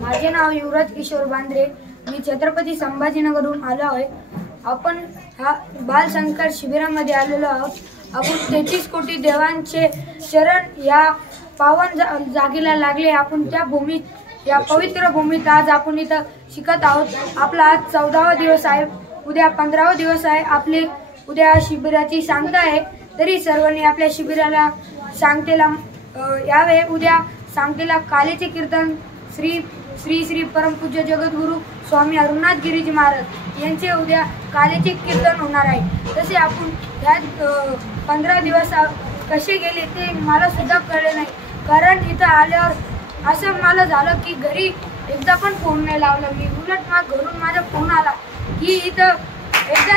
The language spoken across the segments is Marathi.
माझे नाव युवराज किशोर बांद्रे। मी छत्रपती संभाजीनगरहून आलो आहे। आपण हा बालसंस्कार शिबिरामध्ये आलेलो आहोत। आपण 33 कोटी देवांचे चरण या पावन जागेला लागले। आपण त्या भूमीत, या पवित्र भूमीत आज आपण इथं शिकत आहोत। आपला आज 14वा दिवस आहे, उद्या 15वा दिवस आहे। आपले उद्या शिबिराची सांगता आहे, तरी सर्वांनी आपल्या शिबिराला सांगतेला यावे। उद्या सांगतेला कालेचे कीर्तन श्री श्री श्री परमपूज्य जगद्गुरु स्वामी अरुणनाथ गिरीजी महाराज यांचे उद्या कालेचे कीर्तन होणार आहे। तसे आपण यात 15 दिवस कसे गेले ते मला सुद्धा कळले नाही, कारण इथं आल्यावर असं मला झालं की घरी एकदा पण फोन नाही लावला मी। उलट घरून माझा फोन आला की इथं एकदा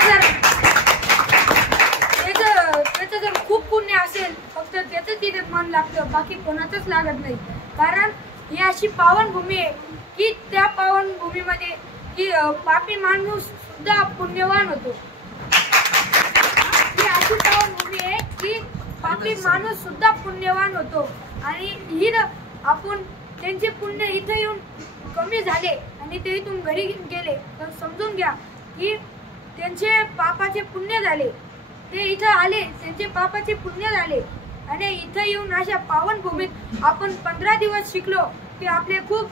त्याचं जर खूप पुण्य असेल, फक्त त्याचं तिथे मन लागतं, बाकी कोणाचंच लागत नाही। कारण ही अशी पावन भूमी आहे की त्या पावन भूमीमध्ये की पापी माणूस सुद्धा पुण्यवान होतो। ही अशी पावन भूमी आहे की पापी माणूस सुद्धा पुण्यवान होतो। आणि ही आपण त्यांचे पुण्य इथे येऊन कमी झाले आणि ते इथून घरी गेले तर समजून घ्या की त्यांचे पापाचे पुण्य झाले। ते इथं आले, त्यांचे पापाचे पुण्य झाले आणि इथं येऊन अशा पावन भूमीत आपण 15 दिवस शिकलो की आपले खूप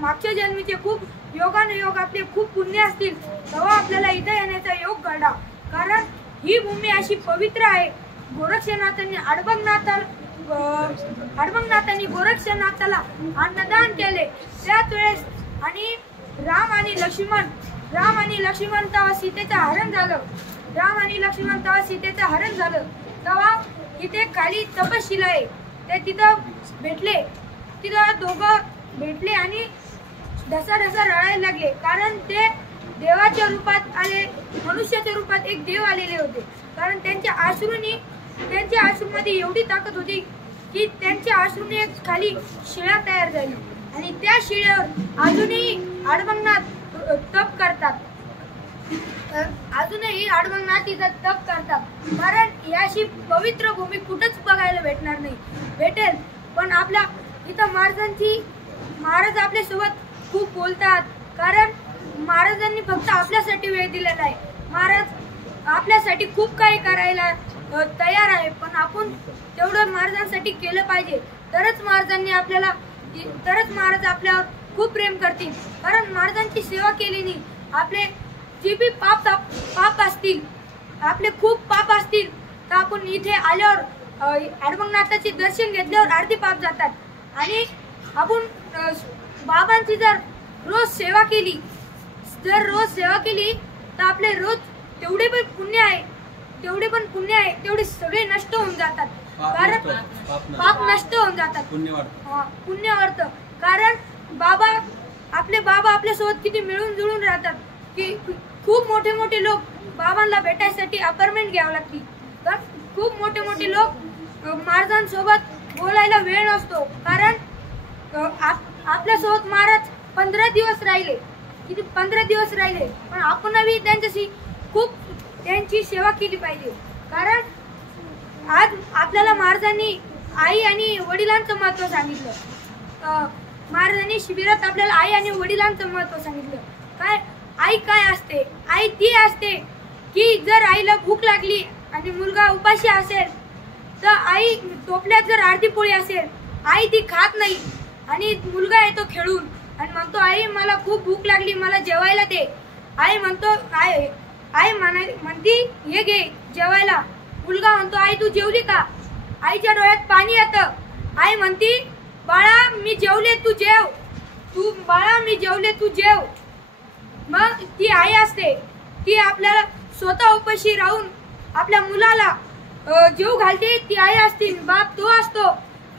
मागच्या जन्मीचे खूप योगानुयोग आपले खूप पुण्य असतील, तेव्हा आपल्याला इथं येण्याचा योग घडला। कारण ही भूमी अशी पवित्र आहे। गोरक्षनाथांनी अडबंगनाथांनी गोरक्षनाथाला अन्नदान केले त्याच वेळेस, आणि राम आणि लक्ष्मण तेव्हा सीतेचं हरण झालं। तेव्हा इथे खाली तपशिला आहे, ते तिथं भेटले। तिथं दोघं भेटले आणि ढसा रडायला लागले, कारण ते देवाच्या रूपात आले, मनुष्याच्या रूपात एक देव आलेले होते। कारण त्यांच्या अश्रूमध्ये एवढी ताकद होती की त्यांच्या अश्रूने खाली शिळा तयार झाली आणि त्या शिळ्यावर अजूनही अडबंगनाथ तप करतात। कारण याशी पवित्र भूमी कुठंच बघायला भेटणार नाही, भेटेल पण आपल्या इथं महाराज आपल्यासोबत खूप बोलतात। कारण महाराजांनी फक्त आपल्यासाठी वेळ दिलेला आहे। महाराज आपल्यासाठी खूप काही करायला तयार आहे, पण आपण तेवढं महाराजांसाठी केलं पाहिजे, तरच महाराज आपल्यावर खूप प्रेम करतील। कारण महाराजांची सेवा केल्याने आपले जे बी पाप असतील, आपले खूप पाप असतील, तर आपण इथे आल्यावर अडबंगनाथाचे दर्शन घेतल्यावर अर्धे पाप जातात। आणि आपण बाबांची जर रोज सेवा केली तर आपले रोज तेवढे पण पुण्य आहे, तेवढे सगळे नष्ट होऊन जातात। कारण पाप नष्ट होऊन जातात, पुण्य वाढतं। कारण आपले बाबा आपल्यासोबत किती मिळून जुळून राहतात की खूप मोठे लोक बाबांना भेटायसाठी अपॉइंटमेंट घ्यावं लागते। तर खूप मोठे लोक महाराजांसोबत बोलायला वेळ नसतो, कारण आपल्यासोबत महाराज 15 दिवस राहिले, किती 15 दिवस राहिले, पण आपणही त्यांची सेवा केली पाहिजे। कारण आज आपल्याला महाराजांनी आई आणि वडिलांचं महत्त्व सांगितलं। महाराजांनी शिबिरात आपल्याला आई आणि वडिलांचं महत्त्व सांगितलं। आई काय असते? आई ती असते की जर आईला भूक लागली आणि मुलगा उपाशी असेल तर आई टोपल्यात जर अर्धी पोळी असेल, आई ती खात नाही आणि मुलगा येतो खेळून आणि म्हणतो आई मला खूप भूक लागली, मला जेवायला दे। आई म्हणती हे घे जेवायला। मुलगा म्हणतो आई तू जेवली का? आईच्या डोळ्यात पाणी येतं। आई म्हणती बाळा मी जेवले तू जेव। मग ती आई असते, ती आपल्याला स्वतः उपाशी राहून आपल्या मुलाला जेव घालते, ती आई असते। बाप तो असतो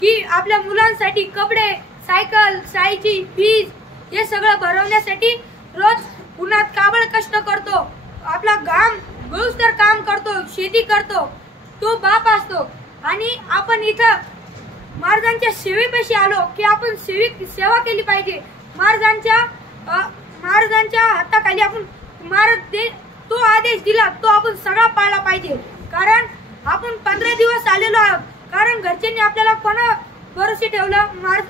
की आपल्या मुलांसाठी कपडे, सायकल, शाळेची फीज हे सगळं भरवण्यासाठी रोज उन्हात काबड कष्ट करतो, आपला घाम गळूस्तर काम करतो, शेती करतो, तो बाप असतो। आणि आपण इथं महाराजांच्या सेवेपाशी आलो की आपण सेवा केली पाहिजे। महाराजांच्या हाताखाली आपण तो आदेश दिला तो आपण सगळा पाळला पाहिजे। कारण आपण 15 दिवस आलेलो आहोत, कारण घरच्यांनी आपल्याला कोणा भरोसे ठेवलं? महाराज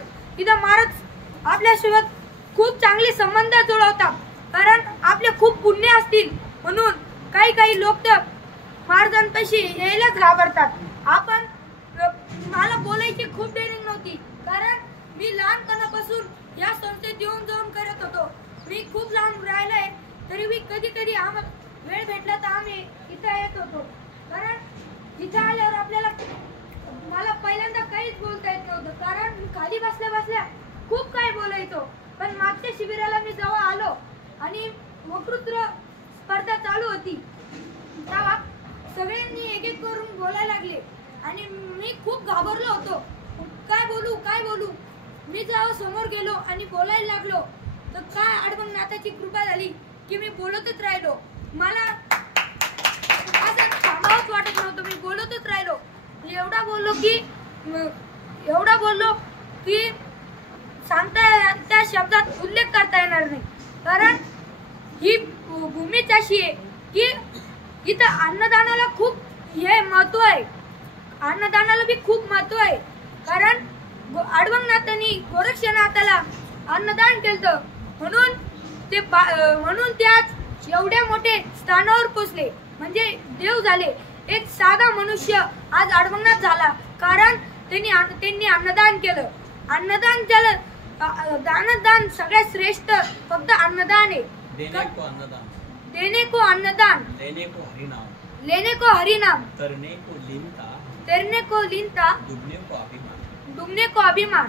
आपल्या आपल्यासोबत खूप चांगले संबंध जुळवतात, कारण आपले खूप पुण्य असतील म्हणून काही काही लोक तर महाराजांपाशी यायलाच घाबरतात. आपण मला बोलायची खूप डेअरिंग नव्हती, कारण मी लहानपणापासून या संस्थेत येऊन जाऊन करत होतो. मी खूप लांब राहिलोय, तरी मी कधी कधी आम्हाला वेळ भेटला तर आम्ही इथं येत होतो. कारण इथं आल्यावर आपल्याला मला पहिल्यांदा काहीच बोलता येत नव्हतं, कारण मी खाली बसल्या बसल्या खूप काही बोलायचो. पण मागच्या शिबिराला मी जेव्हा आलो आणि वक्तृत्व स्पर्धा चालू होती, तेव्हा सगळ्यांनी एक एक करून बोलायला लागले आणि मी खूप घाबरलो होतो. काय बोलू. मी जेव्हा समोर गेलो आणि बोलायला लागलो तर काय अडबंगनाथाची कृपा झाली की मी बोलतच राहिलो. मला असं थांबावंच वाटत नव्हतं, मी बोलतच राहिलो. एवढा बोललो की सांगता त्या शब्दात उल्लेख करता येणार नाही. कारण ही भूमीच अशी आहे की इथं अन्नदानाला खूप महत्व आहे. अन्नदानाला बी खूप महत्व आहे, कारण अडबंगनाथांनी गोरक्षनाथाला अन्नदान केलं, म्हणून ते आज एवढ्या मोठे स्थानावर पोचले, म्हणजे देव झाले. एक साधा मनुष्य आज अडबंगनाथ झाला, कारण त्यांनी अन्नदान केलं. अन्नदान केलं, दान सगळ्यात श्रेष्ठ फक्त अन्नदान आहे. देने को अन्नदान, लेने को हरिनाम, तरने को लीनता, डूबने को अभिमान.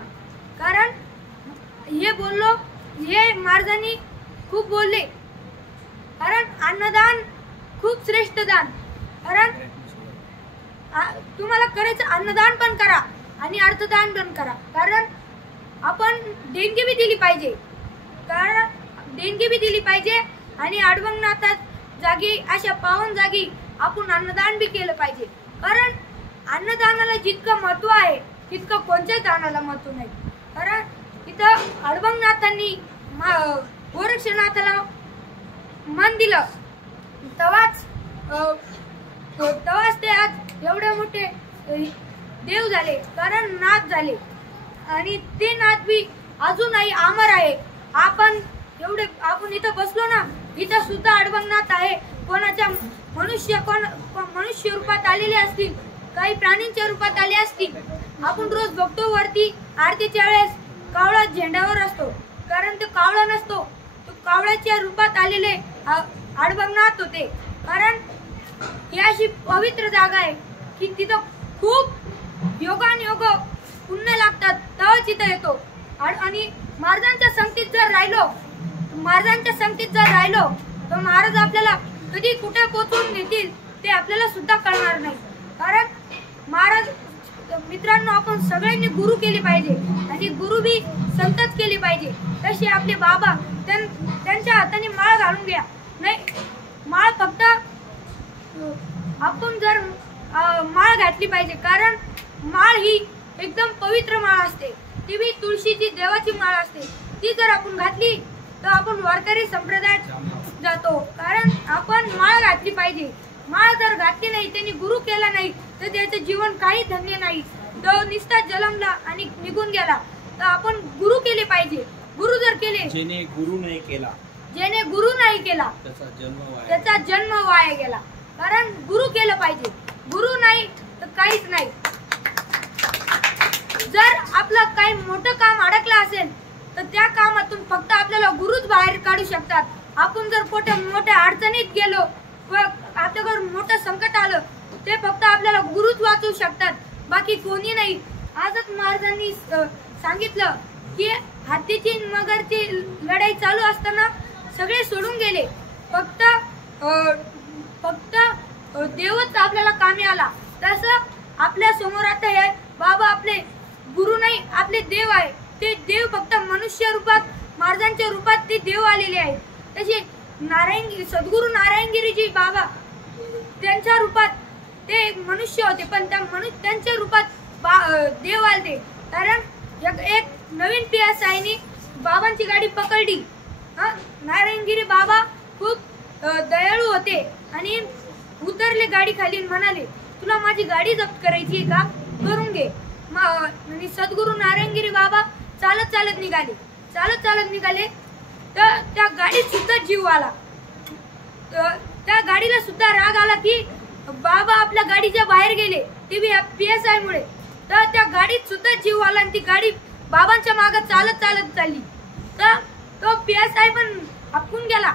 कारण हे महाराजांनी खूप बोलले, कारण अन्नदान खूप श्रेष्ठ दान. कारण तुम्हाला करायचं अन्नदान पण करा आणि अर्थदान पण करा, कारण आपण देणगी बी दिली पाहिजे. आणि अडबंगनाथात जागी अशा पावन जागी आपण अन्नदान बी केलं पाहिजे. कारण अन्नदानाला जितकं महत्व आहे तितकं कोणत्याच दानाला महत्व नाही. कारण इथं अडबंगनाथांनी गोरक्षनाथाला मन दिलं, तेव्हाच ते आज एवढे मोठे देव झाले, कारण नाथ झाले. आणि ते नाथ बी अजूनही अमर आहे. आपण इथं बसलो ना, इथं सुद्धा अडबंगनाथ आहे. कोणाच्या मनुष्य रूपात आलेले असतील, काही प्राणींच्या रूपात आले असतील. आपण रोज बघतो वरती आरतीच्या वेळेस कावळा झेंड्यावर असतो, कारण तो कावळा नसतो, तो कावळ्याच्या रूपात आलेले अडबंगनाथ होते. कारण ही अशी पवित्र जागा आहे की तिथं खूप योगानुयोग पुण्य लागतात, तेव्हाच इथं येतो. आणि महाराजांच्या संगतीत जर राहिलो तर महाराज आपल्याला कधी कुठे पोहोचवून नेतील ते आपल्याला सुद्धा कळणार नाही. कारण महाराज मित्रांनो, आपण सगळ्यांनी गुरु केले पाहिजे आणि गुरु बी संतच केले पाहिजे. तसे आपले बाबा त्यांच्या हाताने माळ घालून घ्या. नाही, माळ फक्त आपण जर माळ घातली पाहिजे, कारण माळ ही एकदम पवित्र माळ असते. ती बी तुळशीची देवाची माळ असते. ती जर आपण घातली तर आपण वारकरी संप्रदायात जातो. कारण आपण माळ घातली पाहिजे. माळ जर घातली नाही, त्यांनी गुरु केला नाही तर त्याचं जीवन काही धन्य नाही. तो निस्ता जलमला आणि निघून गेला. तर आपण गुरु केले पाहिजे. गुरु जर केले, जेने गुरु नाही केला त्याचा जन्म वाया गेला. कारण गुरु केलं पाहिजे. गुरु नाही तर काहीच नाही. जर आपलं काही मोठं काम अडकलं असेल तर त्या कामातून फक्त आपल्याला गुरुच बाहेर काढू शकतात. आपण जर मोठ्या अडचणीत गेलो व आपल्याकडे मोठं संकट आलं, ते फक्त आपल्याला गुरुच वाचवू शकतात, बाकी कोणी नाही. आजच महाराजांनी सांगितलं की हत्तीची मगरची लढाई चालू असताना सगळे सोडून गेले, फक्त देवच आपल्याला कामी आला. तसं आपल्या समोर आता हे बाबा आपले गुरु नाही, आपले देव आहे. ते देव फक्त मनुष्य रूपात, महाराजांच्या रूपात ते देव आलेले आहेत. तसे सद्गुरु नारायणगिरीजी बाबा त्यांच्या रूपात ते मनुष्य होते, पण त्यांच्या रूपात देव आले. कारण एक नवीन PSIनी बाबांची गाडी पकडली. नारायणगिरी बाबा खूप दयाळू होते आणि उतरले गाडी खाली, म्हणाले तुला माझी गाडी जप्त करायची आहे का, करून घे. आणि सद्गुरु नारायणगिरी बाबा चालत निघाले. चालत चालत निघाले तर त्या गाडीत सुद्धा जीव आला. त्या गाडीला सुद्धा राग आला की बाबा आपल्या गाडीच्या बाहेर गेले, ते बी PSI मुळे. तर त्या गाडीत सुद्धा जीव आला आणि ती गाडी बाबांच्या मागे चालत चालत चालली. तर तो PSI पण आपकून गेला.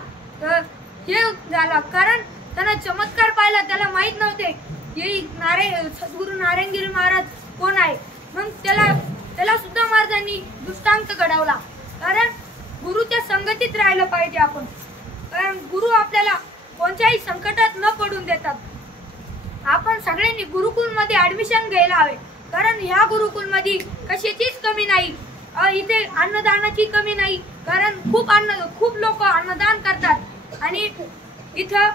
हे झाला कारण त्याला चमत्कार पाहिला. त्याला माहित नव्हते की सद्गुरू नारायणगिरी महाराज कोण आहे. मग त्याला सुद्धा महाराजांनी दृष्टांत घडवला. कारण गुरुच्या संगतीत राहायला पाहिजे आपण. कारण गुरु आपल्याला कोणत्याही संकटात न पडून देतात. आपण सगळ्यांनी गुरुकुल मध्ये ऍडमिशन घ्यायला हवे. कारण ह्या गुरुकुल मध्ये कशाचीच कमी नाही. इथे अन्नदानाची कमी नाही. कारण खूप लोक अन्नदान करतात आणि इथं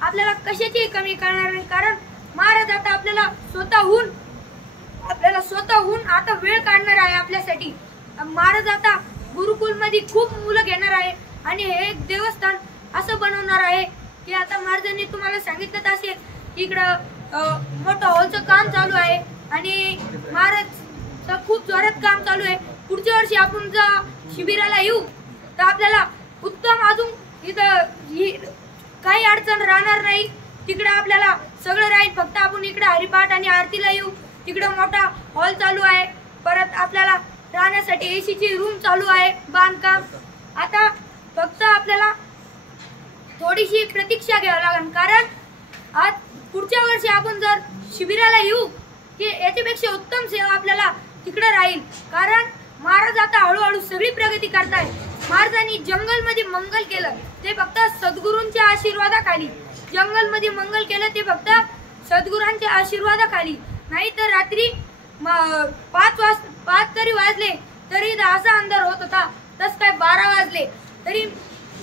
आपल्याला कशाची कमी करणार नाही. कारण महाराज आता आपल्याला स्वतःहून आता वेळ काढणार आहे आपल्यासाठी. महाराज आता गुरुकुल मध्ये खूप मुलं घेणार आहे आणि हे एक देवस्थान असं बनवणार आहे की आता महाराजांनी तुम्हाला सांगितलं असेल इकडं मोठं हॉलचं काम चालू आहे आणि महाराज खूप जोरात काम चालू आहे. पुढच्या वर्षी आपण जर शिबिराला येऊ तर आपल्याला उत्तम अजून इथं काही अडचण राहणार नाही. तिकडे आपल्याला सगळं राहील. फक्त आपण इकडे हरिपाठ आणि आरतीला येऊ. तिकडे मोठा हॉल चालू आहे. परत आपल्याला राहण्यासाठी AC ची रूम चालू आहे बांधकाम. आता फक्त आपल्याला थोडीशी प्रतीक्षा घ्यावी लागेल. कारण आज पुढच्या वर्षी आपण जर शिबिराला येऊ की याच्यापेक्षा उत्तम सेवा आपल्याला तिकडे राहील. कारण महाराज आता हळूहळू सगळी प्रगती करताय. महाराजांनी जंगलमध्ये मंगल केलं ते फक्त सद्गुरूंच्या आशीर्वादाखाली. जंगलमध्ये मंगल केलं ते फक्त सद्गुरांच्या आशीर्वादाखाली. नाही तर रात्री 5 तरी वाजले तरी असा अंधार होत होता. तस काय 12 वाजले तरी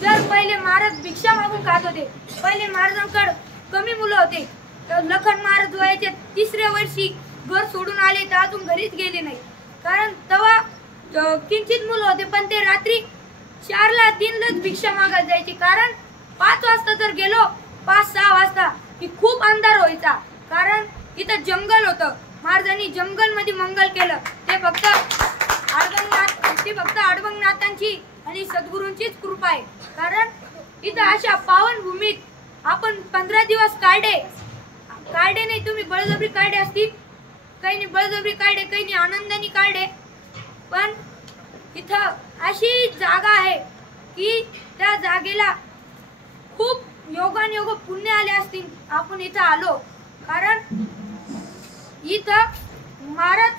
जर पहिले महाराज भिक्षा मागून खात होते. पहिले महाराजांकडे कमी मुलं होते. लखन महाराज वयाच्या 3ऱ्या वर्षी घर सोडून आले तर अजून घरीच गेले नाही. कारण तेव्हा किंचित मुलं होते. पण ते रात्री 4ला 3लाच भिक्षा मागायला जायचे. कारण 5 वाजता जर गेलो 5-6 वाजता की खूप अंधार व्हायचा. कारण इथं जंगल होतं. महाराजांनी जंगल मध्ये मंगल केलं ते फक्त अडबंगनाथांची आणि सद्गुरूंचीच कृपा आहे. कारण इथं अशा पावन भूमीत आपण 15 दिवस काढले नाही. तुम्ही बळजबरी काढले असतील. काही बळजबरी काढले, काही आनंदाने काढले. पण इथं अशी जागा आहे की त्या जागेला खूप योगानुयोग पुण्य आले असतील आपण इथं आलो. कारण इथं महाराज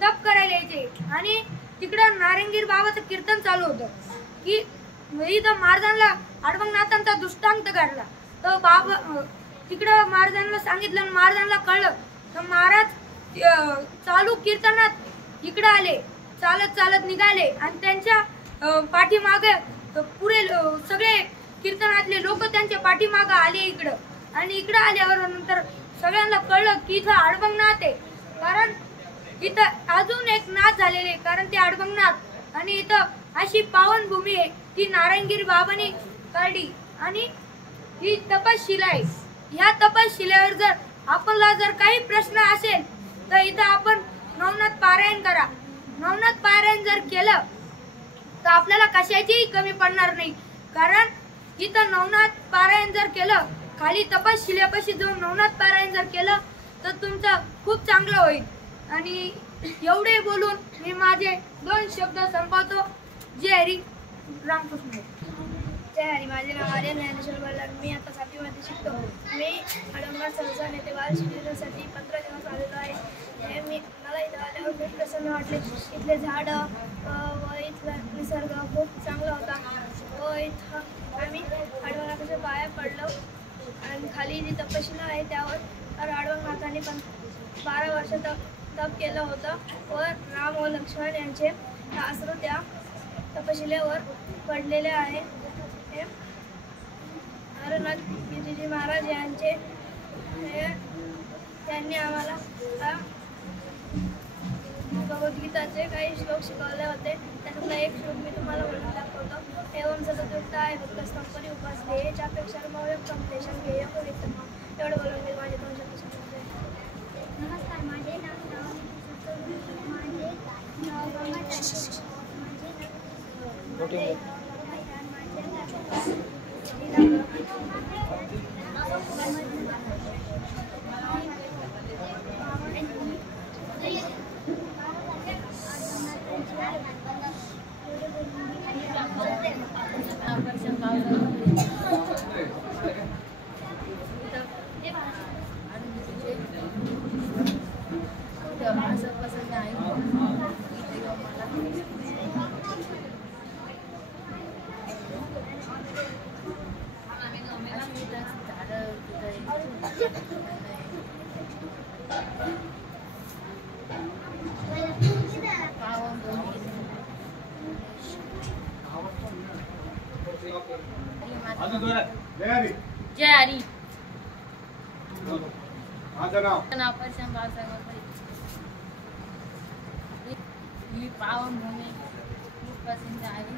तप करायला यायचे आणि तिकडं नारायणगिरी बाबाचं कीर्तन चालू होतं की इथं महाराजांना अडबंगनाथांचा दृष्टांत काढला. तर बाबा तिकडं महाराजांना सांगितलं. महाराजांना कळलं तर महाराज चालू कीर्तनात इकडं आले. चालत चालत निघाले आणि त्यांच्या पाठीमागे पुरे सगळे कीर्तनातले लोक त्यांच्या पाठीमागे आले इकडं. आणि इकडं आल्यावर नंतर सगळ्यांना कळलं की इथं अडबंगनाथ आहे. कारण इथं अजून एक नाथ झालेले. कारण ते अडबंगनाथ आणि इथं अशी पावन भूमी आहे ती नारायणगिरी बाबांनी काढली आणि ही तपशिला आहे. ह्या तपशिलेवर जर आपल्याला जर काही प्रश्न असेल तर इथं आपण नवनाथ पारायण करा. नवनाथ पारायण जर केलं तर आपल्याला कशाचीही कमी पडणार नाही. कारण इथं नवनाथ पारायण जर केलं खाली तपशिलेपाशी जाऊन नवनाथ पारायण जर केलं तर तुमचं खूप चांगलं होईल. आणि एवढे बोलून मी माझे 2 शब्द संपवतो. जय हरी. रामकृष्ण. जय हरी. माझे नाव आर्यन ज्ञानेश्वर बल्लाळ. मी आता 7वीमध्ये शिकतो. मी अडबंगनाथ संस्थान येथे बाल शिबिरासाठी 15 दिवस आलेलो आहे. मला इथं आल्यावर खूप प्रसन्न वाटले. इथले झाडं व इथला निसर्ग खूप चांगला होता. व इथं आम्ही अडबंगनाथाच्या पाया पडलो आणि खाली जी तपशिला आहे त्यावर अडबंगनाथांनी 12 वर्ष तप केलं होतं व राम व लक्ष्मण यांचे अश्रू त्या तपशिलेवर पडलेले आहे. गिरीजी महाराज त्यांनी आम्हाला भगवद्गीताचे काही श्लोक शिकवले होते. त्यातला एक श्लोक मी तुम्हाला म्हणून दाखवतो. एवं सततयुक्ताय भक्तस्तंपरी उपासते चापेक्षा व्यक्तम क्लेशम घेय वित्तम. एवढं बोलून मी माझे 2 शब्द सांगते. नमस्कार. माझे नाव जय हरी। माझं नाव परशुराम बाळासाहेब ही पावनभूमी खूप प्रसिद्ध आहे.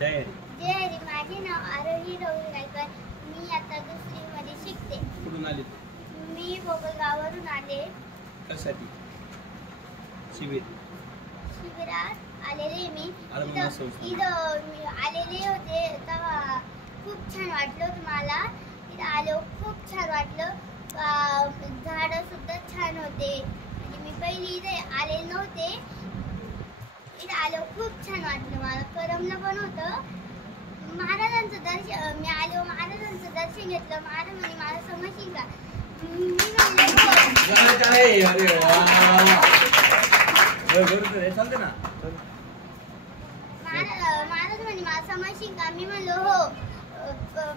जय जय हरी. माझे नाव आरोही राहुल गायकवाड. मी आता 2री मध्ये शिकते. कुठून आले मी बोगलगाववरून आले. कशासाठी शिबिरात आलेले मी आरंभ संस्था. इथं मी आलेले होते तेव्हा खूप छान वाटलं होतं मला. इथं आलो खूप छान वाटलं. झाडं सुद्धा छान होते. म्हणजे मी पहिली इथे आले नव्हते. इथं आलो खूप छान वाटलं मला. करमलं पण होतं. महाराजांचं दर्शन मी आलो महाराजांचं दर्शन घेतलं. महाराज म्हणे मला समजशील का? मी म्हणले महाराज म्हणे मला समजशील का? मी म्हणलो हो.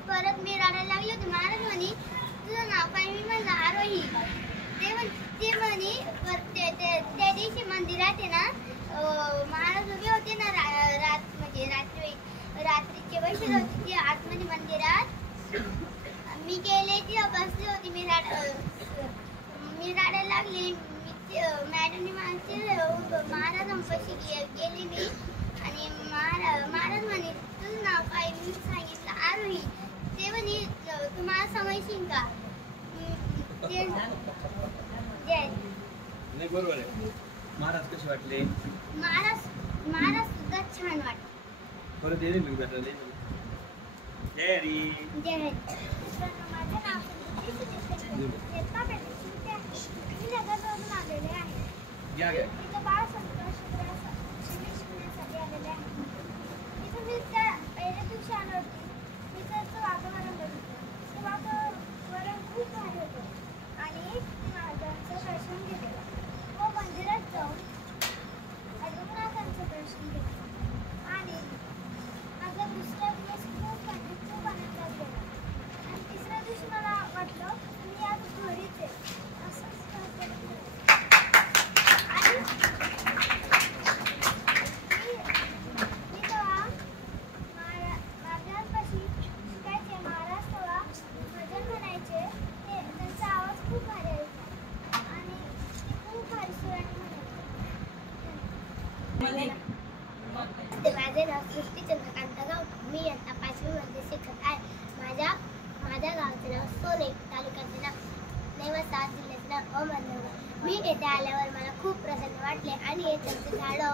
परत मी रडायला लागले होते. महाराज म्हणे तुझं नाव काय? मी म्हणलं आरोही. ते म्हणे त्या दिवशी मंदिरात आहे ना महाराज उभे होते ना म्हणजे रात्रीचे बसले होते ते आतमध्ये मंदिरात. मी गेले तिथं बसले होते. मी रडायला लागले. मॅडमने महाराजांपाशी गेले मी आणि महाराज म्हणे तुझं नाव काय? मी सांगितलं आरोही. ते म्हणे तुम्हाला समजशील का? नाही बरोबर आहे. महाराज कसे वाटले? महाराज सुद्धा छान वाटले. परत येईल मी भेटायला. जय हरी. जय हरी. माझं नाव मी नगरवरून आलेले आहे. या काय इथं बाळ शिकण्यासाठी आलेले आहे. इथं मी त्या पहिल्या दिवशी आलो होते. मी त्याचं वातावरण बघितलं. ते वातावरण खूप भारी होतं आणि महाराजांचं दर्शन घेतलं व मंदिरात जाऊन रघुनाथांचं दर्शन घेतलं आणि माझा 2रा दिवस खूप आनंदात गेला. आणि 3ऱ्या दिवशी मला वाटलं मी आज घरीच आहे असंच आणि मी तेव्हा महाराजांपाशी शिकायचे. महाराज तेव्हा भजन म्हणायचे. त्यांचा आवाज खूप भारी यायचा आणि ते खूप भारी सुराने म्हणायचे. माझे नाव सृष्टी चंद्रकांत गावकर. मी आता 5वी मध्ये शिकत आहे. माझ्या गावाचे नाव सोने, तालुक्याचे नाव नेवासा, जिल्ह्याचे नाव अहमदनगर. मी येथे आल्यावर मला खूप प्रसन्न वाटले आणि येथील झाडं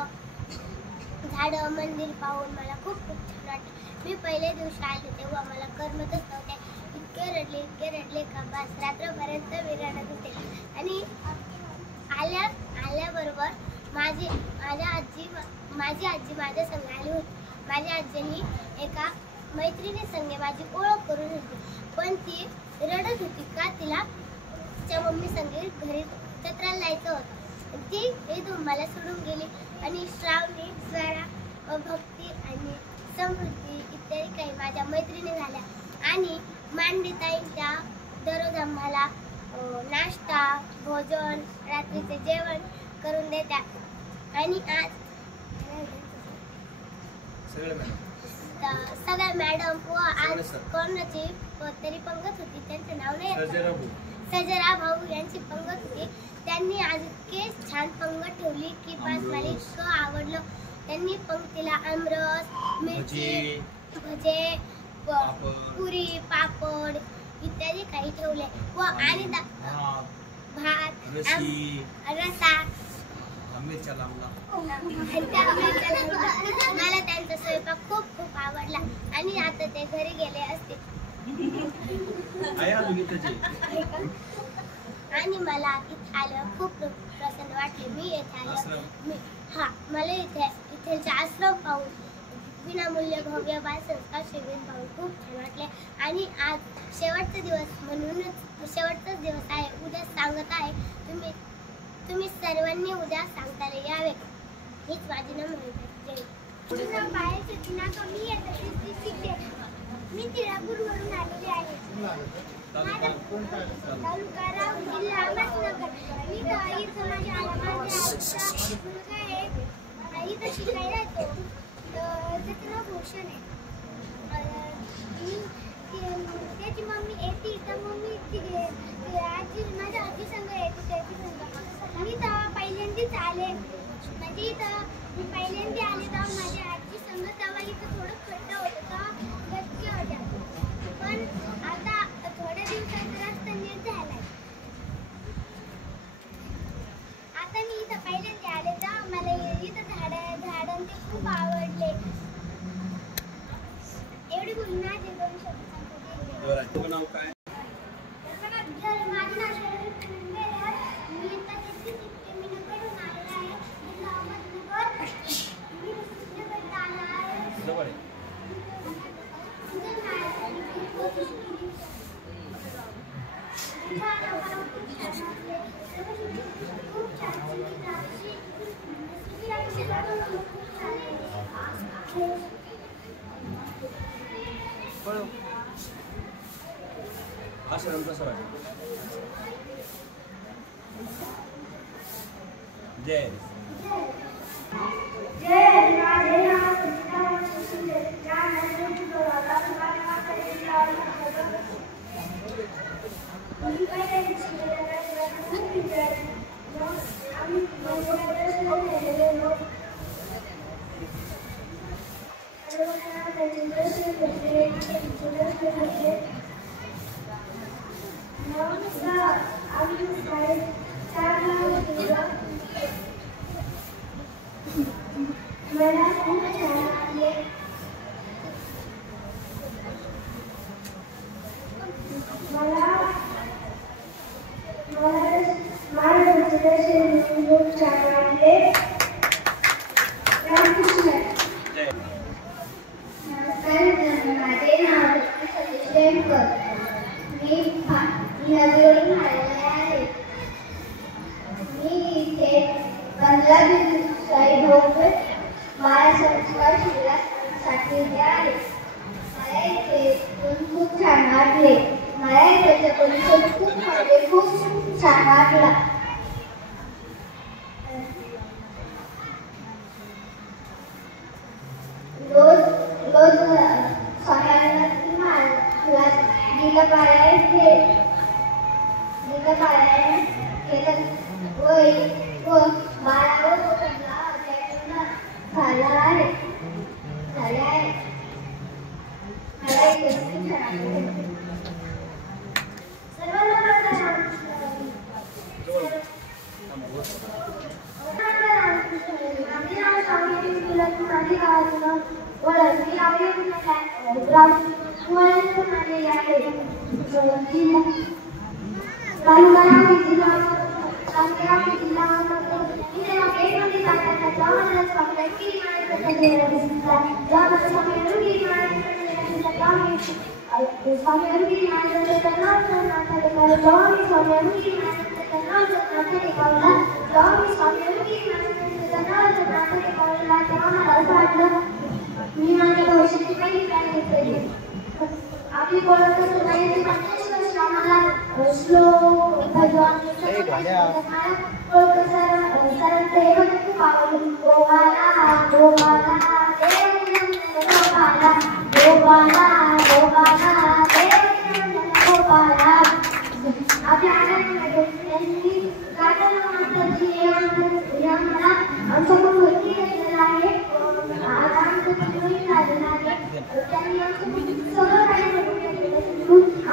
मंदिर पाहून मला खूप छान वाटले. मी पहिल्या दिवशी आले तेव्हा मला करमतच नव्हते. इतके रडले का बस रात्रपर्यंत मी रडत होते. आणि आल्याबरोबर माझी आजी माझ्या संग आली होती. माझ्या आजींनी एका मैत्रिणी संग माझी ओळख करून होती. पण ती रडत होती का तिला तिच्या मम्मी संगे घरी जत्रेला जायचं होतं. ती इथून मला सोडून गेली आणि श्रावणी, स्वरा, भक्ती आणि समृद्धी इत्यादी काही माझ्या मैत्रिणी झाल्या. आणि मांडीताईंच्या दररोज आम्हाला नाश्ता, भोजन, रात्रीचे जेवण करून देतात. आणि आज सगळ्या मॅडम व आज कोणाची तरी पंगत होती. त्यांचं नाव नाही सजरा भाऊ यांची पंगत होती. त्यांनी आज इतके छान पंगत ठेवली की बस मला इतकं आवडलं. त्यांनी पंक्तीला आमरस, मिरची, भजे, पुरी, पापड इत्यादी काही ठेवले व आणि भात रसा मला त्यांचा स्वयंपाक खूप आवडला आणि आता ते घरी गेले असते आणि मला इथे आलं खूप प्रसन्न वाटले. मी येथे आलं मला इथेचे आश्रम पाहून विनामूल्य भव्य बाल संस्कार शिबिर पाहून खूप छान वाटले. आणि आज शेवटचा दिवस म्हणूनच शेवटचाच दिवस आहे. उद्या सांगत आहे तुम्ही सर्वांनी उद्या सांगताना यावे. हीच माझी नम्र मी तिळापूरवरून आलेली आहे. तालुका जिल्हा अहमदनगर. मी इथं माझ्या मुलगा आहे इथं शिकायला येतो. त्याचं नाव भूषण आहे. त्याची मम्मी येते तर मम्मी आजी माझ्या आजी संग येते त्याची संग. मी तेव्हा पहिल्यांदाच आले म्हणजे इथं मी पहिल्यांदा आले तेव्हा माझ्या आजी संग तेव्हा इथं थोडं खड्ड होतं तेव्हा गच्ची होत्या. पण आता थोड्या दिवसात रस्ता नीट झालाय. आता मी इथं पहिल्यांदा आले तेव्हा मला इथं झाडं ते खूप आवडले. एवढी बोलून माझे 2 शब्द सांगतो. नाव काय? माझं नाव शरद खंडेकर. मी आता तिथे शिकते. मी नगरहून आलेला आहे. जिल्हा अहमदनगर. मी नगरला आला आहे. जवळ आहे. खूप छान आश्रम कसा वाटतो? जय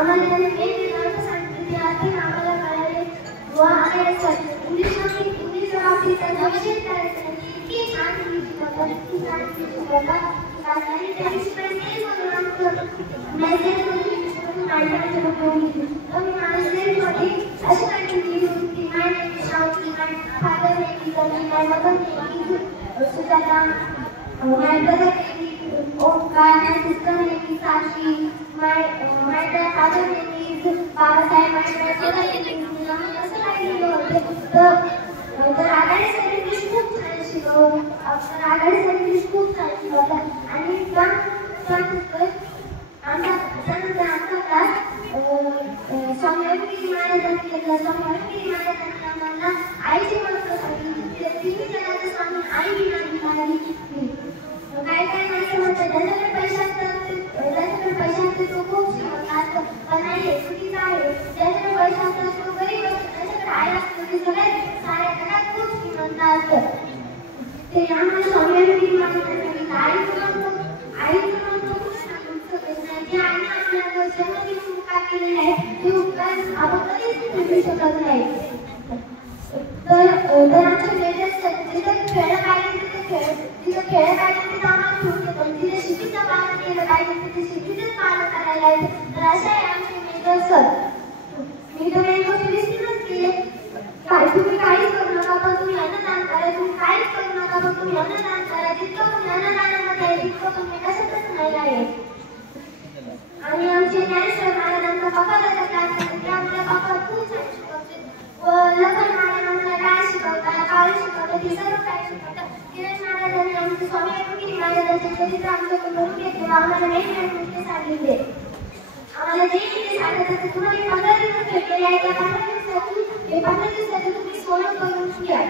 आम्हाला सर इंग्लिश बाबतीत नवशेत करायचं इतकी छान इंग्लिश शिकवतात, इतकी छान इंग्लिश शिकवतात आणि त्यांची मेसेज मांडण्याची उपयोगी तर मी माझ्या स्टेजमध्ये अशी कंटिन्यू होती my name is Shravani, my father name is Ali, my mother name is Sujata, my brother name is Omkar, my sister name is Sakshi, my father name is Babasaheb, my brother name is Neelam. असं लिहिलं होतं. तर आघाडी सर इंग्लिश खूप छान शिकवतात, आघाडी सर इंग्लिश खूप छान शिकवतात आणि त्यानंतर आमचा क्लास स्वामी अभिगिरी महाराजांनी घेतला. स्वामी अभिगिरी महाराजांनी आम्हाला आईची महत्त्व सांगितली. तिन्ही जगाचं स्वामी आई विना भिकारी. काय माणसं म्हणतात ज्याच्याकडे पैसे असतात तो खूप श्रीमंत असतो, पण नाही हे चुकीचं आहे. ज्याच्याकडे पैसे असतात तो गरीब असतो, ज्याच्याकडे आई असतो ते सगळे साऱ्या जगात खूप श्रीमंत असतात. ते आम्हाला स्वामी अभिगिरी महाराजांनी सांगितलं. आईचं महत्त्व खूप सांगितलं. जे आईने आपल्याला जन्मदिन उपकार केलेले आहे ते उपकार आपण कधीच विसरू शकत नाही. तर आमच्या जिथं खेळलं पाहिजे तिथं खेळलं पाहिजे तिथं आम्हाला ठेवून येतो. जिथे शिस्तीचं पालन केलं पाहिजे तिथे शिस्तीचंच पालन करायला येतं. तर असे आहे आमचे मेजर सर. मी तर एक गोष्ट विसरूनच गेले. तुम्ही काहीच करू नका पण तुम्ही अन्नदान करा. तुम्ही काहीच करू नका पण तुम्ही अन्नदान करा. जितकं तुम्ही अन्नदानामध्ये आहे तितकं तुम्ही कशातच नाही आहे. आणि आमचे ज्ञानेश्वर महाराजांचा पप्पाचा क्लास आहे ते आपल्या पप्पा खूप छान शिकवते. लखन महाराज आम्हाला काय शिकवतात, काय शिकवतात ते सर्व काय शिकवतात. किरण महाराजांनी आमचे स्वामी अभिगिरी महाराजांचे चरित्र आमच्याकडून करून घेतले. आम्हाला ते सांगितले. आम्हाला जे ते सांगत असते तुम्हाला 15 दिवस भेटलेले आहे. त्या 15 दिवसाचे तुम्ही सोनं करून घ्या.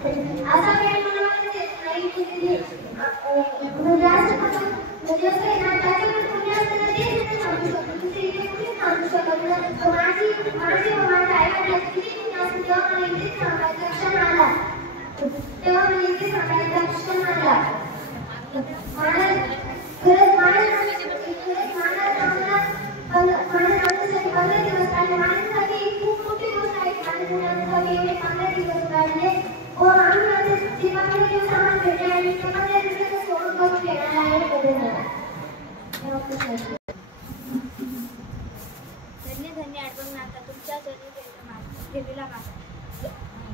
असा वेळ मला नाही की म्हणजे असं आहे ना त्याच्याकडे तुम्ही असताना ते सांगू शकतो. दुसरे इथे कुठेच सांगू शकत नाही. माझी व माझ्या आईवडिलांची किती पुण्य असेल तेव्हा मला इथे सांगायचा क्षण आला. तेव्हा मला इथे सांगायचा क्षण आला. खरंच माझ्यासाठी 15 दिवस काढले. माझ्यासाठी खूप मोठी गोष्ट आहे. माझ्या मुलांसाठी एवढे 15 दिवस काढले व आम्ही माझे जे 15 दिवस आम्हाला भेटले आणि त्या 15 दिवसाचं सोडून करून घेणार आहे. धन्य आठवण आता तुमच्या ठेवीला माझा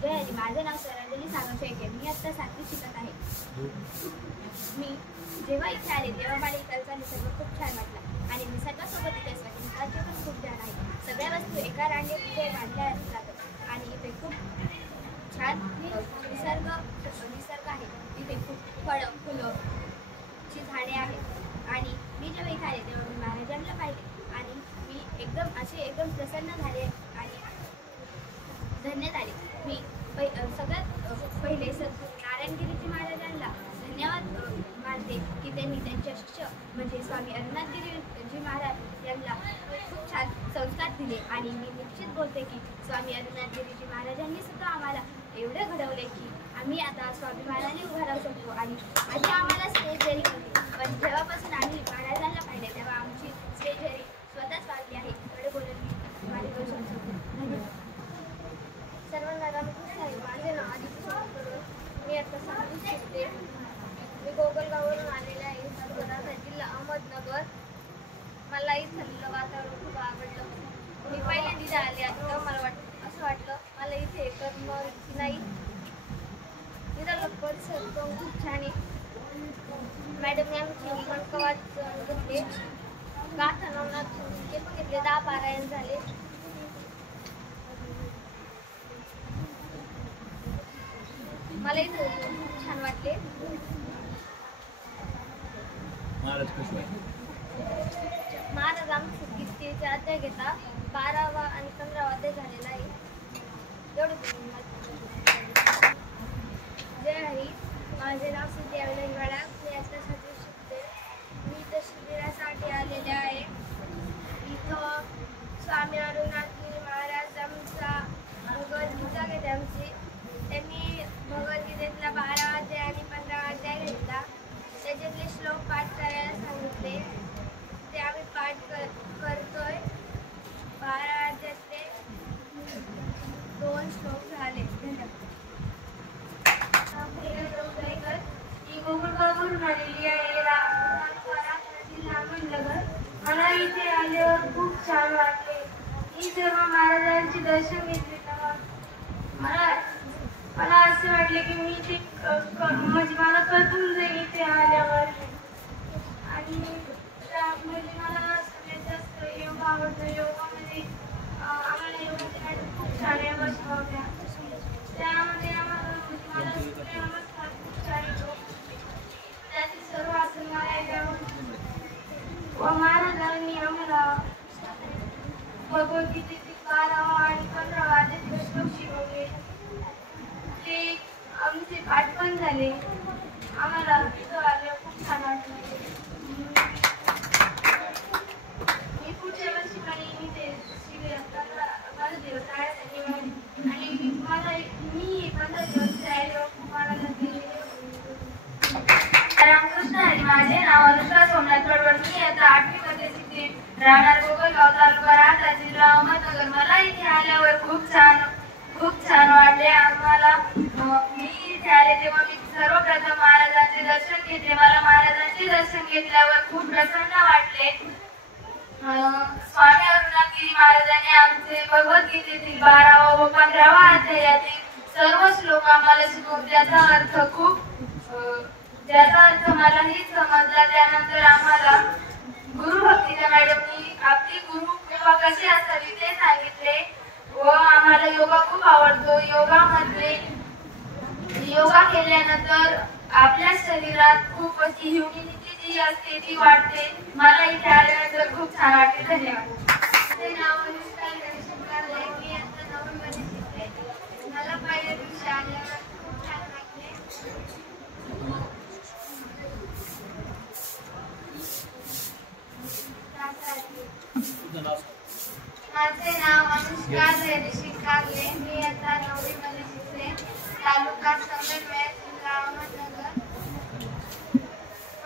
जय हरी. माझं नाव सरांजली सागर शेळके. मी आता 7वी शिकत आहे. मी जेव्हा इथे आले तेव्हा मला इकडचा निसर्ग खूप छान वाटला आणि निसर्गासोबत इथे स्वतंत्राचे पण खूप छान आहे. सगळ्या वस्तू एका रांगेत इथे बांधल्या जातात आणि इथे खूप छान निसर्ग आहे. इथे खूप फळं फुलंची झाडे आहेत आणि मी जेव्हा इथे आले तेव्हा मी महाराजांना पाहिले आणि मी एकदम प्रसन्न झाले आणि धन्य झाले. मी सगळ्यात पहिले नारायणगिरीजी महाराजांना धन्यवाद मानते की त्यांनी त्यांच्या शिष्य म्हणजे स्वामी अरुणागिरीजी महाराज यांना खूप छान संस्कार दिले आणि मी निश्चित बोलते की स्वामी अरुणागिरीजी महाराजांनी सुद्धा आम्हाला एवढे घडवले की आम्ही आता स्वाभिमानाने उभा राहू शकतो. आणि आधी आम्हाला स्टेज जरी होती पण जेव्हापासून आम्ही महाराजांना पाहिले तेव्हा आमची स्टेज जरी स्वतःच वाढली आहे. एवढे बोलून मी माझी गोष्ट संपवते. धन्यवाद. सर्वांना रामकृष्ण आहे. माझे नाव आदित्य करून मी आता 7वी शिकते. मी गोगलगाववरून आलेले आहे. सातारा जिल्हा अहमदनगर. मला इथलं वातावरण खूप आवडलं. मी पहिल्यांदा आले आणि तेव्हा मला असं वाटलं मला इथे करमत की नाही. इथं परिसर पण खूप छान आहे. मॅडमने आमची मनकवाद घेतले. गाथा नवनाथ ते पण घेतले. 10 पारायण झाले. मला इथे खूप छान वाटले. महाराज आमचे गीतेचे अध्याय घेता 12वा आणि 15वा अध्याय झालेला आहे. जय हरी. माझे नाव सिद्धी अविलंगवाडा. मी आता 7वी शिकते. मी इथं शिबिरासाठी आलेले आहे. इथं स्वामी अरुणागिरी महाराज आमचा भगवद्गीता घेते आमची. त्यांनी भगवद्गीतेतला 12वा अध्याय आणि 15वा अध्याय घेतला. त्याच्यातले श्लोक पाठ करायला सांगितले. ते आम्ही पाठ करतोय. सर्व महाराजांचे दर्शन घेतले तेव्हा मला असे वाटले की मी ते म्हणजे मला कळून जाईल इथे आल्यावर. आणि म्हणजे मला सगळ्यात जास्त योगा आवडतो. योगामध्ये आम्हाला योगाचे नाटक खूप छान बसवल्या. त्यामध्ये आम्हाला म्हणजे मला सूर्यनमस्कार खूप छान येतो. त्याचे सर्व आसन मला येतात. व महाराजांनी आम्हाला भगवद्गीतेचे 12 आणि 15 अध्याय श्लोक शिकवले. ते आमचे पाठ पण झाले. आम्हाला तिथं आल्यावर खूप छान वाटले. मी पुढच्या वर्षी पण इथे शिबिरात 15 दिवस राहण्यासाठी आणि मी 15 दिवस राहिल्यावर खूप आनंदात गेले. रामकृष्ण हरी. माझे नाव अनुष्का सोमनाथ पडवळ. मी आता 8वी मध्ये शिकते. राहणार गोगलगाव, तालुका राहता, जिल्हा अहमदनगर. मला इथे आल्यावर खूप छान वाटले. मी इथे आले तेव्हा मी सर्वप्रथम महाराजांचे दर्शन घेतले. मला महाराजांचे दर्शन घेतल्यावर खूप प्रसन्न वाटले. स्वामी अरुणागिरी महाराजांनी आमचे भगवद्गीतेतील 12 व 15 अध्यायातील सर्व श्लोक आम्हाला शिकवले. ज्याचा अर्थ मलाही समजला. त्यानंतर आम्हाला गुरुभक्तीच्या मॅडमनी आपली गुरु कृपा कशी असावी ते सांगितले व आम्हाला योगा खूप आवडतो. योगा केल्यानंतर आपल्या शरीरात खूप अशी ह्युमिनिटी जी असते ती वाढते. मला इथे आल्यानंतर खूप छान वाटते. धन्यवाद. माझे नाव अनुष्का गणेश. मी आता 9वी मध्ये शिकते. मला पहिल्या दिवशी आल्यावर खूप छान वाटले. माझे नाव अनुष्का गणेश कागले. मी आता 9वी मध्ये शिकते. तालुका संगमनेर, जिल्हा अहमदनगर.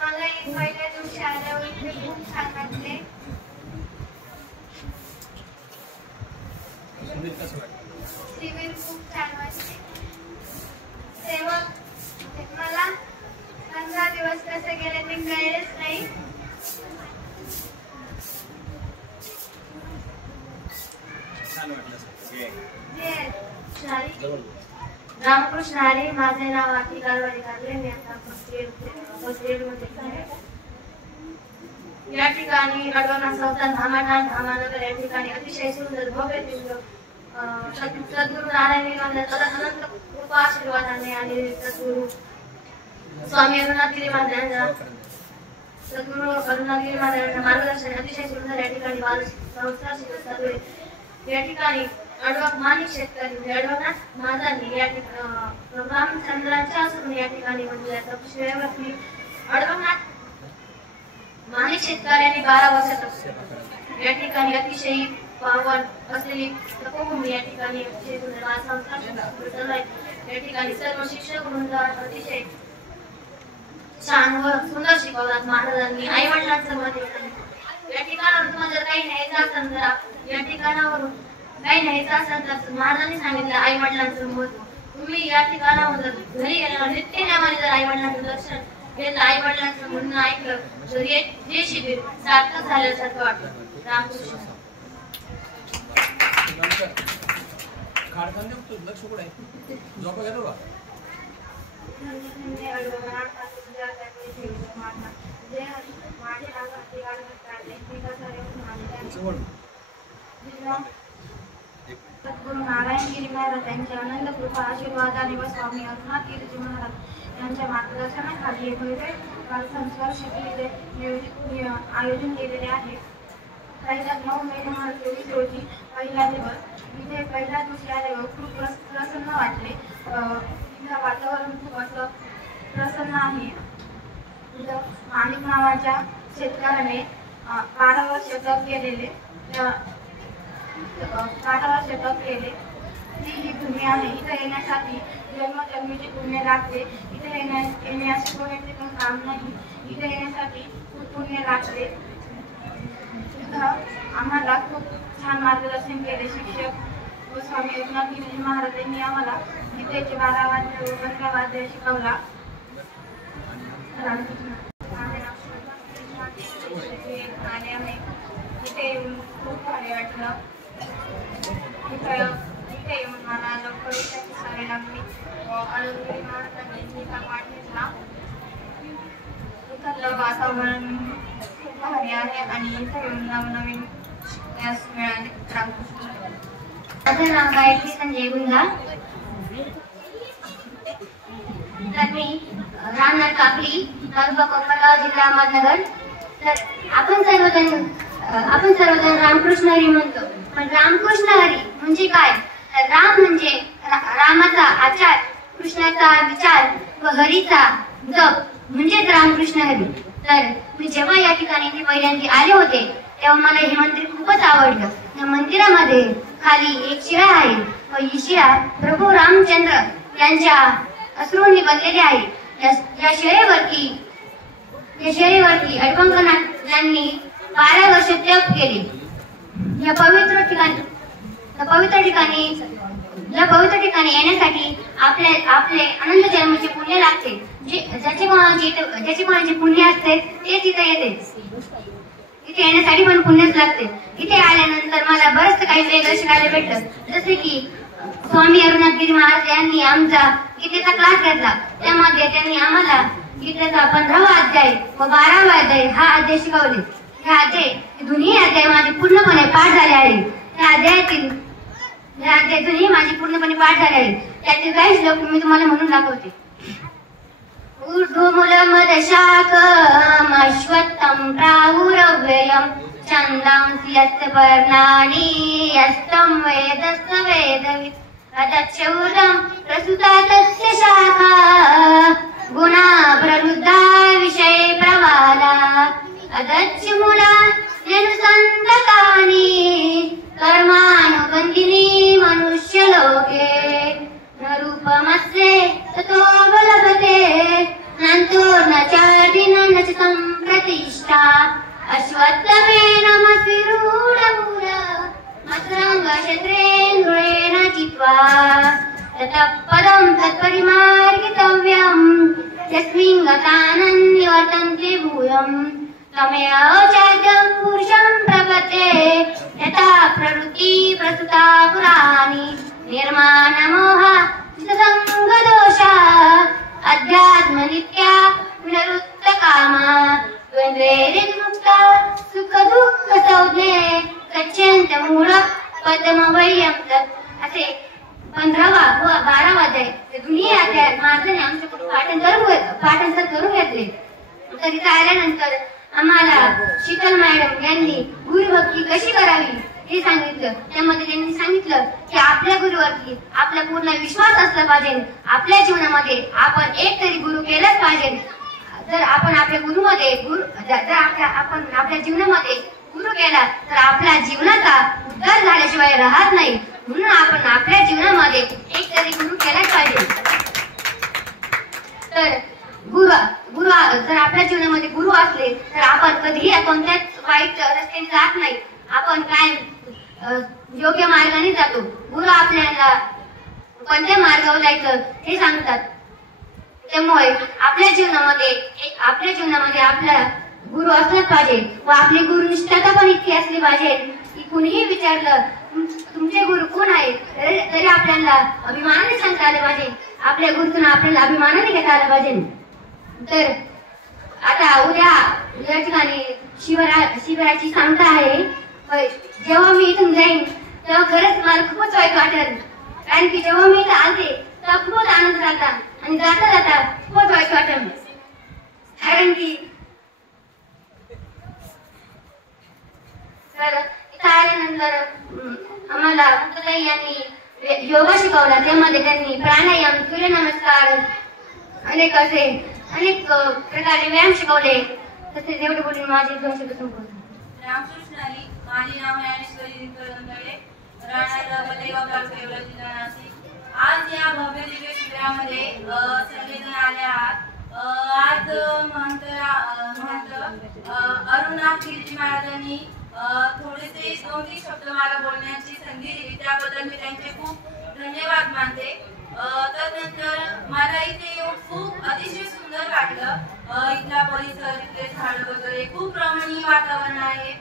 मला पहिल्या दिवशी आल्यावर इथे खूप छान वाटले. शिबिर खूप छान वाटले. तेव्हा मला 15 दिवस कसे गेले ते कळलेच नाही. रामकृष्ण हरी. माझे नाव आरती कारवाडी कागले. मी आता फर्स्ट इयर मध्ये. या ठिकाणी अडवणा संस्थान धामानगर या ठिकाणी अतिशय सुंदर भव्य दिव्य सद्गुरू नारायण अनंत कृपा आशीर्वादाने आणि सद्गुरू स्वामी अरुणागिरी महाराजांच्या मार्गदर्शन अतिशय सुंदर या ठिकाणी बाल संस्कार शिकवतात. या ठिकाणी अडवक माणिक शेतकरी अडवनाथ महाराजांनी या ठिकाणी रामचंद्रांच्या असून या ठिकाणी म्हणजे अडवनाथ माणिक शेतकऱ्यांनी 12 वर्षात या ठिकाणी अतिशय पावन असलेली तपोभूमी या ठिकाणी अतिशय सुंदर बाल संस्कार या ठिकाणी सर्व शिक्षक वृंद अतिशय छान व सुंदर शिकवतात. महाराजांनी आई वडिलांचं महत्त्व या ठिकाणावर तुम्हाला जर काही न्यायचं असेल तर या ठिकाणावरून काही न्यायचं असेल तर महाराजांनी सांगितलं आई वडिलांचं महत्त्व. तुम्ही या ठिकाणावर घरी गेल्यावर नित्य नियमाने जर आई वडिलांचं दर्शन घेतलं, आई वडिलांचं म्हणणं ऐकलं तर हे शिबिर सार्थक झाल्यासारखं वाटतं. रामकृष्ण. लक्ष कुठे आहे? झोपा घेतो का? सद्गुरू नारायणगिरी महाराज यांच्या आनंद कृपा आशीर्वादाने व स्वामी अरुणागिरीजी महाराज यांच्या मार्गदर्शनाखाली भव्य बाल संस्कार शिबिर आयोजन केलेले आहे. पहिला 9 मे 2023 रोजी पहिला दिवस. इथे पहिल्या दिवशी आल्यावर खूप प्रसन्न वाटले. इथलं वातावरण खूप असं प्रसन्न आहे. इथं माणिक नावाच्या शेतकऱ्याने 12 वर्ष तप केलेले 12 वर्ष तप केले. ही भूमी आहे. इथं येण्यासाठी जन्मजन्मीची पुण्य लागते. इथे येण्याशी कोणाचे पण काम नाही. इथे येण्यासाठी खूप पुण्य लागते. इथं आम्हाला खूप छान मार्गदर्शन केले शिक्षक व स्वामी अरुणागिरी महाराजांनी आम्हाला गीतेचे 12 वाद्य व 15 वाद्य शिकवला. आणि आम्ही इथे खूप भारी वाटलं. इथे येऊन मला लवकर उठायची सवय लागली व आरोग्य महाराजांनी पाठ घेतला. इथलं वातावरण खूप भारी आहे आणि इथे येऊन नवनवीन शिकण्यास मिळाले. रामकृष्ण. माझं नाव गायत्री संजय गुंजा. तर मी राहणार काकडी, तालुका कोपरगाव, जिल्हा अहमदनगर. तर आपण सर्वजण रामकृष्ण हरी म्हणतो, पण रामकृष्ण हरी म्हणजे काय? तर राम म्हणजे रामाचा आचार, कृष्णाचा विचार व हरीचा जप म्हणजेच रामकृष्ण हरी. तर मी जेव्हा या ठिकाणी मी पहिल्यांदा आले होते तेव्हा मला हे मंदिर खूपच आवडलं. या मंदिरामध्ये खाली एक शिळा आहे व ही शिळा प्रभू रामचंद्र यांच्या अश्रूंनी बनलेली आहे. या शिळेवरती अडपंकनाथ यांनी 12 वर्ष तप केले. या पवित्र ठिकाणी येण्यासाठी आपले अनंत जन्माचे पुण्य लागते. ज्याचे कोणाचे पुण्य असते ते तिथे येते. इथे येण्यासाठी पण पुण्यच लागते. इथे आल्यानंतर मला बरंच काही वेगळं शिकायला भेटलं. जसे की स्वामी अरुणाथ गिरी महाराज यांनी आमचा गीतेचा क्लास घेतला. त्यामध्ये त्यांनी आम्हाला गीतेचा 15वा अध्याय व 12वा अध्याय हा अध्याय शिकवले. हे अध्याय दोन्ही अध्याय माझे पूर्णपणे पाठ झाले आहे. या अध्याय दोन्ही माझे पूर्णपणे पाठ झाले आहे. त्यातील काही श्लोक मी तुम्हाला म्हणून दाखवते. ऊर्ध्वमूलमदशाकम् अश्वत्थं प्राहुरव्ययम् छन्दांसि यस्य पर्णानि यस्तं वेदस्य वेदवित् अतच्चूर्धं प्रसुता तस्य शाखा गुणा प्रवृद्धा विषये प्रवाला अदच्चमूला यनुसन्ततानि कर्मानुबन्धिनी मनुष्यलोके न रूपमस्ये ततो बलभते नन्तो न चादिन न च सम्प्रतिष्ठा अश्वत्थमेनमसि रूढमूल मत्सङ्गशत्रेन्द्रेण चित्वा ततः पदं तत्परिमार्गितव्यम् यस्मिन् गतानन्निवर्तन्ते भूयम् तमेव चाद्यं पुरुषं प्रपद्ये यथा प्रवृत्ति प्रसुता पुराणि निर्माणमोहा संगदोषा अध्यात्मनित्या विनरुत्तकामा द्वन्द्वैर्मुक्ता सुखदुःख संज्ञे गच्छन्त मूळ पद्मवयं तत्. असे 15वा व 12वा अध्याय दोन्ही अध्याय महाराजांनी आमच्याकडून पाठांतर करून घेतले. तर इथे आल्यानंतर आम्हाला शीतल मॅडम यांनी गुरुभक्ती कशी करावी हे सांगितलं. त्यामध्ये त्यांनी सांगितलं की आपल्या गुरुवरती आपला पूर्ण विश्वास असला पाहिजे. आपल्या जीवनामध्ये आपण एक तरी गुरु केलाच पाहिजे. जर आपण आपल्या गुरुमध्ये आपण आपल्या जीवनामध्ये गुरु केला तर आपल्या जीवनाचा उद्धार झाल्याशिवाय राहत नाही. म्हणून आपण आपल्या जीवनामध्ये एक तरी गुरु केलाच पाहिजे. तर गुरु जर आपल्या जीवनामध्ये गुरु असले तर आपण कधीही कोणत्याच वाईट रस्त्याने जात नाही. आपण काय योग्य मार्गाने जातो. गुरु आपल्याला कोणत्या मार्गावर जायचं हे सांगतात. त्यामुळे आपल्या जीवनामध्ये आपला गुरु असलाच पाहिजे व आपली गुरुनिष्ठता पण इतकी असली पाहिजे की कुणीही विचारलं तुमचे गुरु कोण आहे तरी आपल्याला अभिमानाने सांगता आलं पाहिजे. आपल्या गुरुतून आपल्याला अभिमानाने घेता आलं पाहिजे. तर आता उद्या या ठिकाणी शिबिराची सांगता आहे. जेव्हा मी इथून जाईन तेव्हा खरंच मला खूपच वाईट वाटेल. कारण की जेव्हा मी इथं आलते तेव्हा खूपच आनंद झाला आणि जाता जाता खूपच वाईट वाटेल. कारण की तर इथं आल्यानंतर आम्हाला मुक्ताताई यांनी योगा शिकवला. त्यामध्ये त्यांनी प्राणायाम, सूर्यनमस्कार अनेक प्रकारे व्यायाम शिकवले. तसेच एवढे बोलून माझे 2 शब्द संपवले. रामकृष्ण हरी. माझे नाव ज्ञानेश्वरी दिनकर, राहणार बल्लेगाव तालुका येवला जिल्हा नाशिक. आज या भव्य दिव्य शिबिरामध्ये सर्वजण आले आहात. आज महंत अरुणाथ गिरी महाराजांनी थोडेसे 2-3 शब्द मला बोलण्याची संधी दिली. त्याबद्दल मी त्यांचे खूप धन्यवाद मानते. त्यानंतर मला इथे येऊन खूप अतिशय सुंदर वाटलं. इथला परिसर, इथले झाड वगैरे खूप रमणीय वातावरण आहे.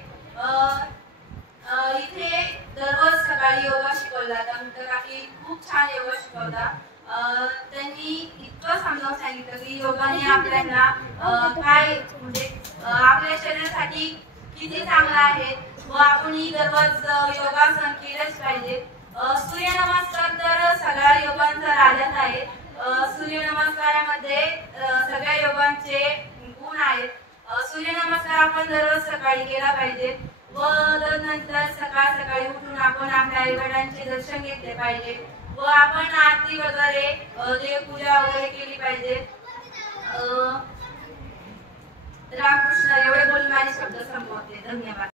इथे दररोज सकाळी योगा शिकवला होता. त्यांनी इतकं समजावून सांगितलं की योगाने आपल्याला काय म्हणजे आपल्या शरीरासाठी किती चांगलं आहे व आपणही दररोज योगासन केलंच पाहिजे. सूर्यनमस्कार तर सगळ्या योगांचा राजाच आहे. सूर्यनमस्कारामध्ये सगळ्या योगांचे गुण आहेत. सूर्यनमस्कार आपण दररोज सकाळी केला पाहिजे व नंतर सकाळी उठून आपण आपल्या आई वडिलांचे दर्शन घेतले पाहिजे व आपण आरती वगैरे देवपूजा वगैरे केली पाहिजे. रामकृष्ण एवढे बोलून माझे शब्द संपवते. धन्यवाद.